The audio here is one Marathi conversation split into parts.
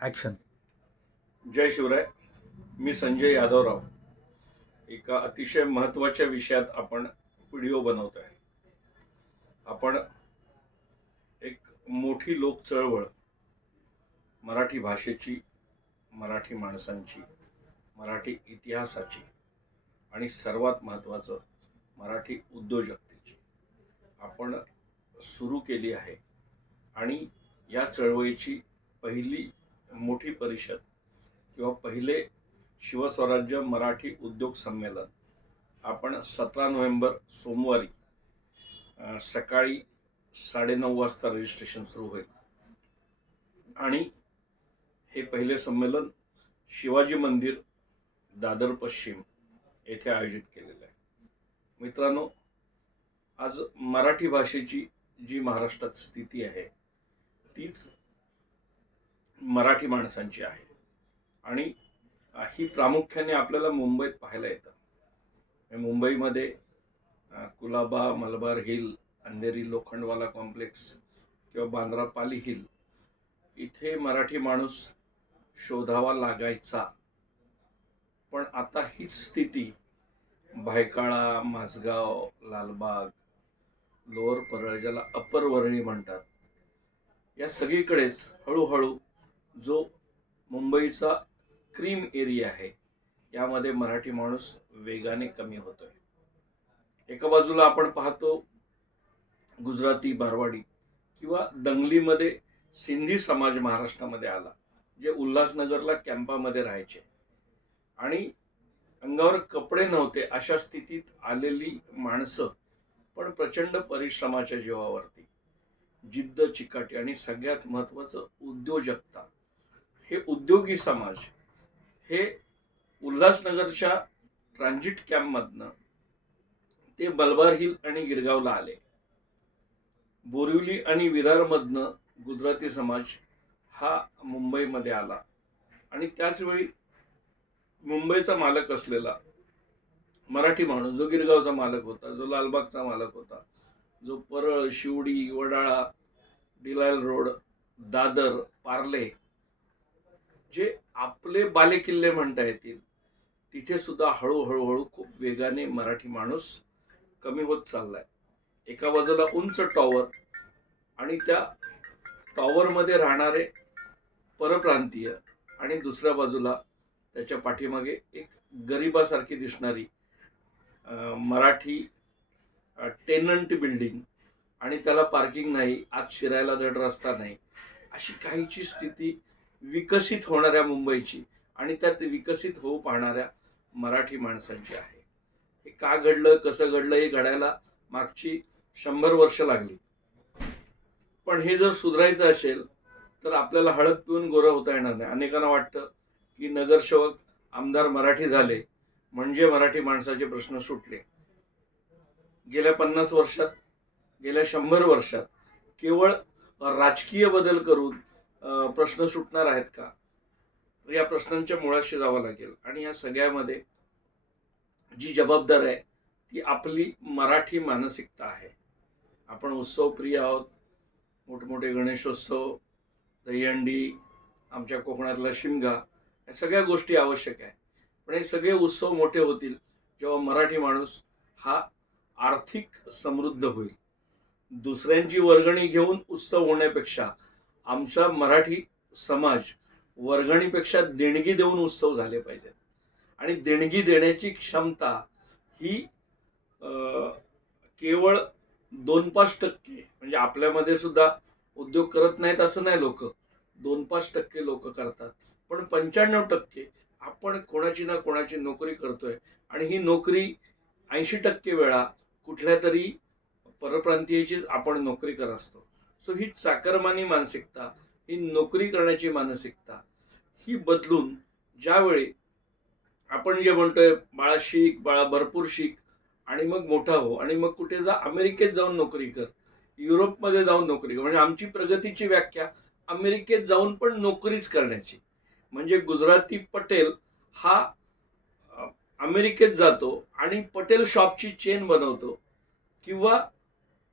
ॲक्शन. जय शिवराय. मी संजय यादवराव. एका अतिशय महत्त्वाच्या विषयात आपण व्हिडिओ बनवतोय. आपण एक मोठी लोक चळवळ, मराठी भाषेची, मराठी माणसांची, मराठी इतिहासाची आणि सर्वात महत्त्वाचं मराठी उद्योजकतेची आपण सुरू केली आहे. आणि या चळवळीची पहिली मोठी परिषद किंवा पहिले शिवस्वराज्य मराठी उद्योग संमेलन आपण 17 नोव्हेंबर सोमवारी सकाळी 9:30 वाजता रजिस्ट्रेशन सुरू होईल. आणि हे पहिले संमेलन शिवाजी मंदिर, दादर पश्चिम येथे आयोजित केलेलं आहे. मित्रांनो, आज मराठी भाषेची जी महाराष्ट्रात स्थिती आहे तीच मराठी माणसांची आहे. आणि ही प्रामुख्याने आपल्याला मुंबईत पाहायला येतं. मुंबईमध्ये कुलाबा, मलबार हिल, अंधेरी लोखंडवाला कॉम्प्लेक्स किंवा बांद्रा पाली हिल इथे मराठी माणूस शोधावा लागायचा. पण आता हीच स्थिती भायखळा, माझगाव, लालबाग, लोअर परळ, ज्याला अपर वरळी म्हणतात, या सगळीकडेच हळूहळू जो मुंबईचा क्रीम एरिया आहे यामध्ये मराठी माणूस वेगाने कमी होतोय. एका बाजूला आपण पाहतो गुजराती, मारवाडी किंवा दंगलीमध्ये सिंधी समाज महाराष्ट्रामध्ये आला, जे उल्हासनगरला कॅम्पामध्ये राहायचे आणि अंगावर कपडे नव्हते अशा स्थितीत आलेली माणसं, पण प्रचंड परिश्रमाच्या जीवावरती, जिद्द, चिकाटी आणि सगळ्यात महत्त्वाचं उद्योजकता, हे उद्योगी समाज हे उल्हासनगरच्या ट्रान्झिट कॅम्पमधनं ते मलबार हिल आणि गिरगावला आले. बोरिवली आणि विरारमधनं गुजराती समाज हा मुंबईमध्ये आला. आणि त्याचवेळी मुंबईचा मालक असलेला मराठी माणूस, जो गिरगावचा मालक होता, जो लालबागचा मालक होता, जो परळ, शिवडी, वडाळा, डिलायल रोड, दादर, पार्ले, जे आपले बालेकिल्ले म्हणता येतील, तिथे सुद्धा हळूहळू खूप वेगाने मराठी माणूस कमी होत चाललाय. एका बाजूला उंच टॉवर आणि त्या टॉवरमध्ये राहणारे परप्रांतीय, आणि दुसऱ्या बाजूला त्याच्या पाठीमागे एक गरिबासारखी दिसणारी मराठी टेनंट बिल्डिंग, आणि त्याला पार्किंग नाही, आत शिरायला धड रस्ता नाही, अशी काहीची स्थिती विकसित होणाऱ्या मुंबईची आणि त्यात विकसित होऊ पाहणाऱ्या मराठी माणसांची आहे. हे का घडलं, कसं घडलं, हे घडायला मागची 100 वर्ष लागली. पण हे जर सुधारायचं असेल तर आपल्याला हळद पिऊन गोरं होता येणार नाही. अनेकांना वाटतं की नगरसेवक, आमदार मराठी झाले म्हणजे मराठी माणसाचे प्रश्न सुटले. गेल्या 50 वर्षात, गेल्या 100 वर्षात केवळ राजकीय बदल करून प्रश्न सुटणार आहेत का? तर या प्रश्नांच्या मुळाशी जावं लागेल. आणि या सगळ्यामध्ये जी जबाबदार आहे ती आपली मराठी मानसिकता आहे. आपण उत्सवप्रिय आहोत. मोठमोठे गणेशोत्सव, दहीहंडी, आमच्या कोकणातला शिमगा, या सगळ्या गोष्टी आवश्यक आहे. पण हे सगळे उत्सव मोठे होतील जेव्हा मराठी माणूस हा आर्थिक समृद्ध होईल. दुसऱ्यांची वर्गणी घेऊन उत्सव होण्यापेक्षा आमचा मराठी समाज वर्गणीपेक्षा देणगी देऊन उत्सव झाले पाहिजेत. आणि देणगी देण्याची क्षमता ही केवळ 2-5% म्हणजे आपल्यामध्ये सुद्धा उद्योग करत नाहीत असं नाही, लोक 2-5% लोक करतात, पण 95% आपण कोणाची ना कोणाची नोकरी करतोय. आणि ही नोकरी 80% वेळा कुठल्या तरी परप्रांतीयचीच आपण नोकरी करत असतो. सो ही चाकरमानी मानसिकता, ही नोकरी करण्याची मानसिकता, ही बदलून ज्यावेळी आपण जे म्हणतोय बाळा शिक, बाळा भरपूर शिक आणि मग मोठा हो, आणि मग कुठे जा, अमेरिकेत जाऊन नोकरी कर, युरोपमध्ये जाऊन नोकरी कर. म्हणजे आमची प्रगतीची व्याख्या अमेरिकेत जाऊन पण नोकरीच करण्याची. म्हणजे गुजराती पटेल हा अमेरिकेत जातो आणि पटेल शॉपची चेन बनवतो, किंवा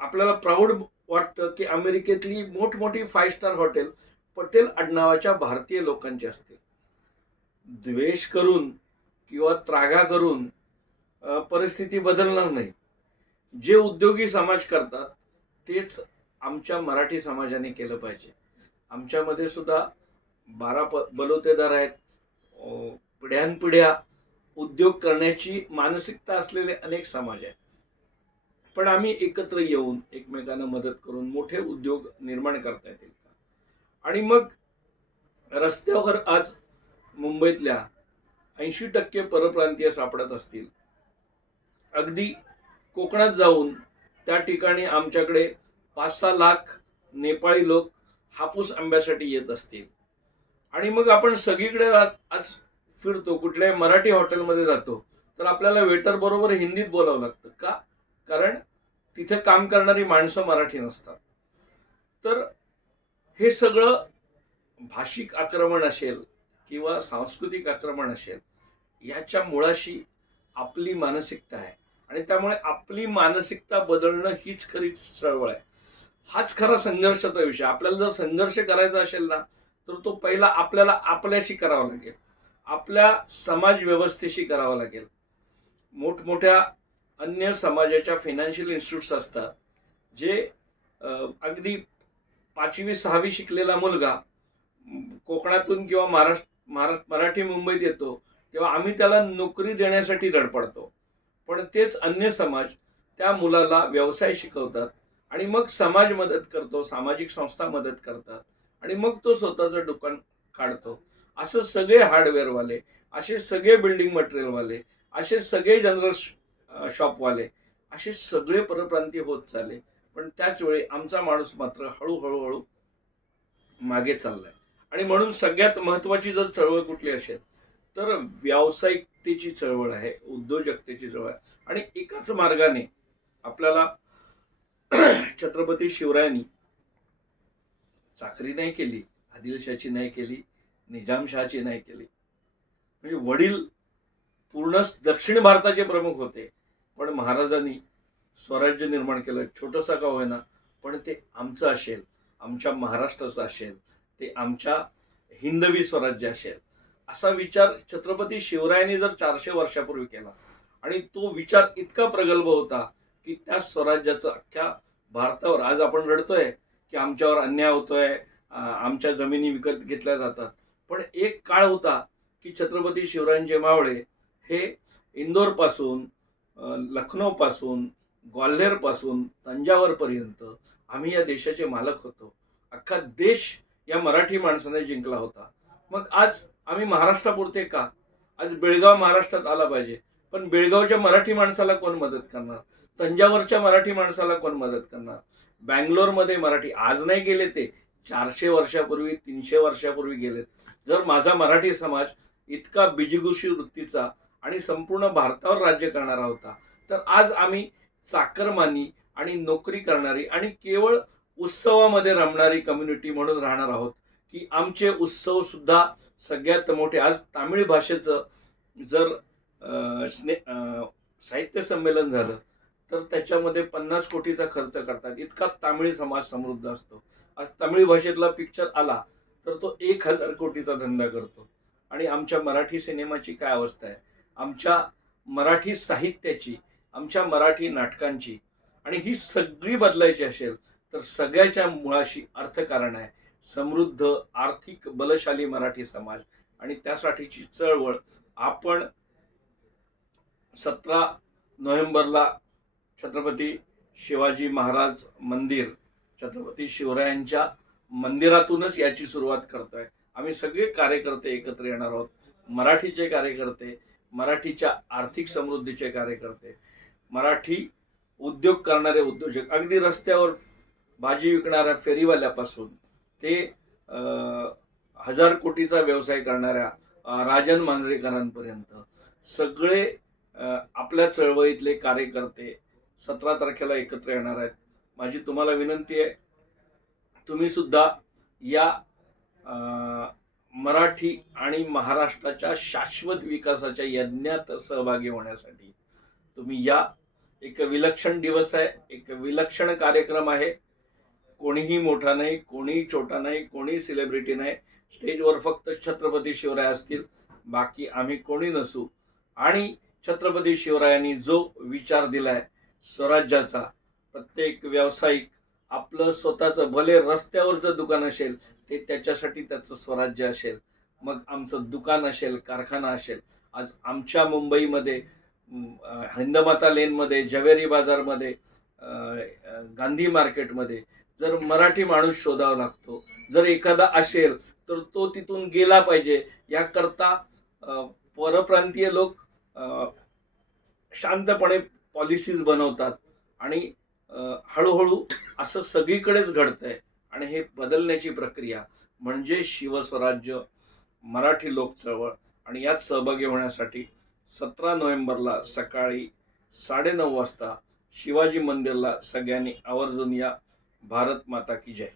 आपल्याला प्राऊड वाटतं की अमेरिकेतली मोठमोठी 5 स्टार हॉटेल पटेल आडनावाच्या भारतीय लोकांचे असतील. द्वेष करून किंवा त्रागा करून परिस्थिती बदलणार नाही. जे उद्योगी समाज करतात तेच आमच्या मराठी समाजाने केलं पाहिजे. आमच्यामध्ये सुद्धा 12 बलुतेदार आहेत. पिढ्यानपिढ्या उद्योग करण्याची मानसिकता असलेले अनेक समाज आहेत. पण आम्ही एकत्र येऊन एकमेकांना मदत करून मोठे उद्योग निर्माण करता येतील का? आणि मग रस्त्यावर आज मुंबईतल्या 80% परप्रांतीय सापडत असतील. अगदी कोकणात जाऊन त्या ठिकाणी आमच्याकडे 5-6 लाख नेपाळी लोक हापूस आंब्यासाठी येत असतील. आणि मग आपण सगळीकडे आज फिरतो, कुठल्याही मराठी हॉटेलमध्ये जातो तर आपल्याला वेटर बरोबर हिंदीत बोलावं लागतं का? कारण तिथे काम करणारी माणसं मराठी नसतात. तर हे सगळं भाषिक आक्रमण असेल किंवा सांस्कृतिक आक्रमण असेल, याच्या मुळाशी आपली मानसिकता आहे. आणि त्यामुळे आपली मानसिकता बदलणं हीच खरी चळवळ आहे. हाच खरा संघर्षाचा विषय. आपल्याला जर संघर्ष करायचा असेल ना, तर तो पहिला आपल्याला आपल्याशी करावा लागेल, आपल्या समाज व्यवस्थेशी करावा लागेल. मोठमोठ्या अन्य समाजाच्या फायनान्शियल इन्स्टिट्यूट्स असतात, जे अगदी 5वी-6वी शिकलेला मुलगा कोकणातून किंवा मराठी मुंबईत येतो तेव्हा आम्ही त्याला नोकरी देण्यासाठी धडपडतो. पण तेच अन्य समाज त्या मुलाला व्यवसाय शिकवतात आणि मग समाज मदत करतो, सामाजिक संस्था मदत करतात आणि मग तो स्वतःचं दुकान काढतो. असं सगळे हार्डवेअरवाले, असे सगळे बिल्डिंग मटेरियलवाले, असे सगळे जनरल शॉपवाले, असे सगळे परप्रांतीय होत चालले. पण त्याच वेळी आमचा माणूस मात्र हळूहळू मागे चाललाय. आणि म्हणून सगळ्यात महत्वाची जर चळवळ कुठली असेल तर व्यावसायिकतेची चळवळ आहे, उद्योजकतेची चळवळ आहे. आणि एकाच मार्गाने आपल्याला छत्रपती शिवरायांनी चाकरी नाही केली, आदिलशाची नाही केली, निजामशहाची नाही केली. म्हणजे वडील पूर्ण दक्षिण भारताचे प्रमुख होते, पण महाराजांनी स्वराज्य निर्माण केलं. छोटंसं का होईना, पण ते आमचं असेल, आमच्या महाराष्ट्राचं असेल, ते आमच्या हिंदवी स्वराज्य असेल, असा विचार छत्रपती शिवरायांनी जर 400 वर्षापूर्वी केला आणि तो विचार इतका प्रगल्भ होता की त्या स्वराज्याचं अख्ख्या भारतावर, आज आपण रडतोय की आमच्यावर अन्याय होतोय, आमच्या जमिनी विकत घेतल्या जातात. पण एक काळ होता की छत्रपती शिवरायांचे मावळे हे इंदोरपासून, लखनौपासून, ग्वाल्हेरपासून तंजावरपर्यंत आम्ही या देशाचे मालक होतो. अख्खा देश या मराठी माणसाने जिंकला होता. मग आज आम्ही महाराष्ट्रापुरते का? आज बेळगाव महाराष्ट्रात आला पाहिजे, पण बेळगावच्या मराठी माणसाला कोण मदत करणार? तंजावरच्या मराठी माणसाला कोण मदत करणार? बँगलोरमध्ये मराठी आज नाही गेले, ते 400 वर्षापूर्वी, 300 वर्षापूर्वी गेलेत. जर माझा मराठी समाज इतका बिजिगुशी वृत्तीचा आणि संपूर्ण भारतावर राज्य करणारा होता, तर आज आम्ही चाकरमानी आणि नोकरी करणारी आणि केवळ उत्सवामध्ये रमणारी कम्युनिटी म्हणून राहणार आहोत की आमचे उत्सव सुद्धा सगळ्यात मोठे. आज तामिळ भाषेचं जर साहित्य संमेलन झालं तर त्याच्यामध्ये 50 कोटीचा खर्च करतात. इतका तामिळ समाज समृद्ध असतो. आज तामिळ भाषेतला पिक्चर आला तर तो 1000 कोटीचा धंदा करतो. आणि आमच्या मराठी सिनेमाची काय अवस्था आहे, आमच्या मराठी साहित्याची, आमच्या मराठी नाटकांची. आणि ही सगळी बदलायची असेल तर सगळ्याच्या मुळाशी अर्थकारण आहे, समृद्ध आर्थिक बलशाली मराठी समाज. आणि त्यासाठीची चळवळ आपण 17 नोव्हेंबरला छत्रपती शिवाजी महाराज मंदिर, छत्रपती शिवरायांच्या मंदिरातूनच याची सुरुवात करतोय. आम्ही सगळे कार्यकर्ते एकत्र येणार आहोत. मराठीचे कार्यकर्ते, मराठीच्या आर्थिक समृद्धीचे कार्यकर्ते, मराठी उद्योग करणारे उद्योजक, अगदी रस्त्यावर भाजी विकणाऱ्या फेरीवाल्यापासून ते 1000 कोटीचा व्यवसाय करणाऱ्या राजन मांजरेकरांपर्यंत सगळे आपल्या चळवळीतले कार्यकर्ते 17 तारखेला एकत्र येणार आहेत. माझी तुम्हाला विनंती आहे, तुम्ही सुद्धा या मराठी आणि महाराष्ट्राच्या शाश्वत विकासाच्या यज्ञात सहभागी होण्यासाठी तुम्ही या. एक विलक्षण दिवस आहे, एक विलक्षण कार्यक्रम आहे. कोणीही मोठा नाही, कोणीही छोटा नाही, कोणी सेलिब्रिटी नाही. स्टेजवर फक्त छत्रपती शिवराय असतील, बाकी आम्ही कोणी नसू. आणि छत्रपती शिवरायांनी जो विचार दिलाय स्वराज्याचा, प्रत्येक व्यावसायिक आपलं स्वतःचं भले रस्त्यावरचं दुकान असेल ते त्याच्यासाठी त्याचं स्वराज्य असेल. मग आमचं दुकान असेल, कारखाना असेल. आज आमच्या मुंबईमध्ये हिंदमाता लेनमध्ये, जवेरी बाजारमध्ये, गांधी मार्केटमध्ये जर मराठी माणूस शोधावा लागतो. जर एखादा असेल तर तो तिथून गेला पाहिजे याकरता परप्रांतीय लोक शांतपणे पॉलिसीज बनवतात. आणि हळूहळू असं सगळीकडेच घडतंय. आणि हे बदलण्याची प्रक्रिया म्हणजे शिवस्वराज्य, मराठी लोक चळवळ. आणि यात सहभागी होण्यासाठी 17 नोव्हेंबरला सकाळी 9:30 वाजता शिवाजी मंदिरला सगळ्यांनी आवर्जून या. भारत माता की जय.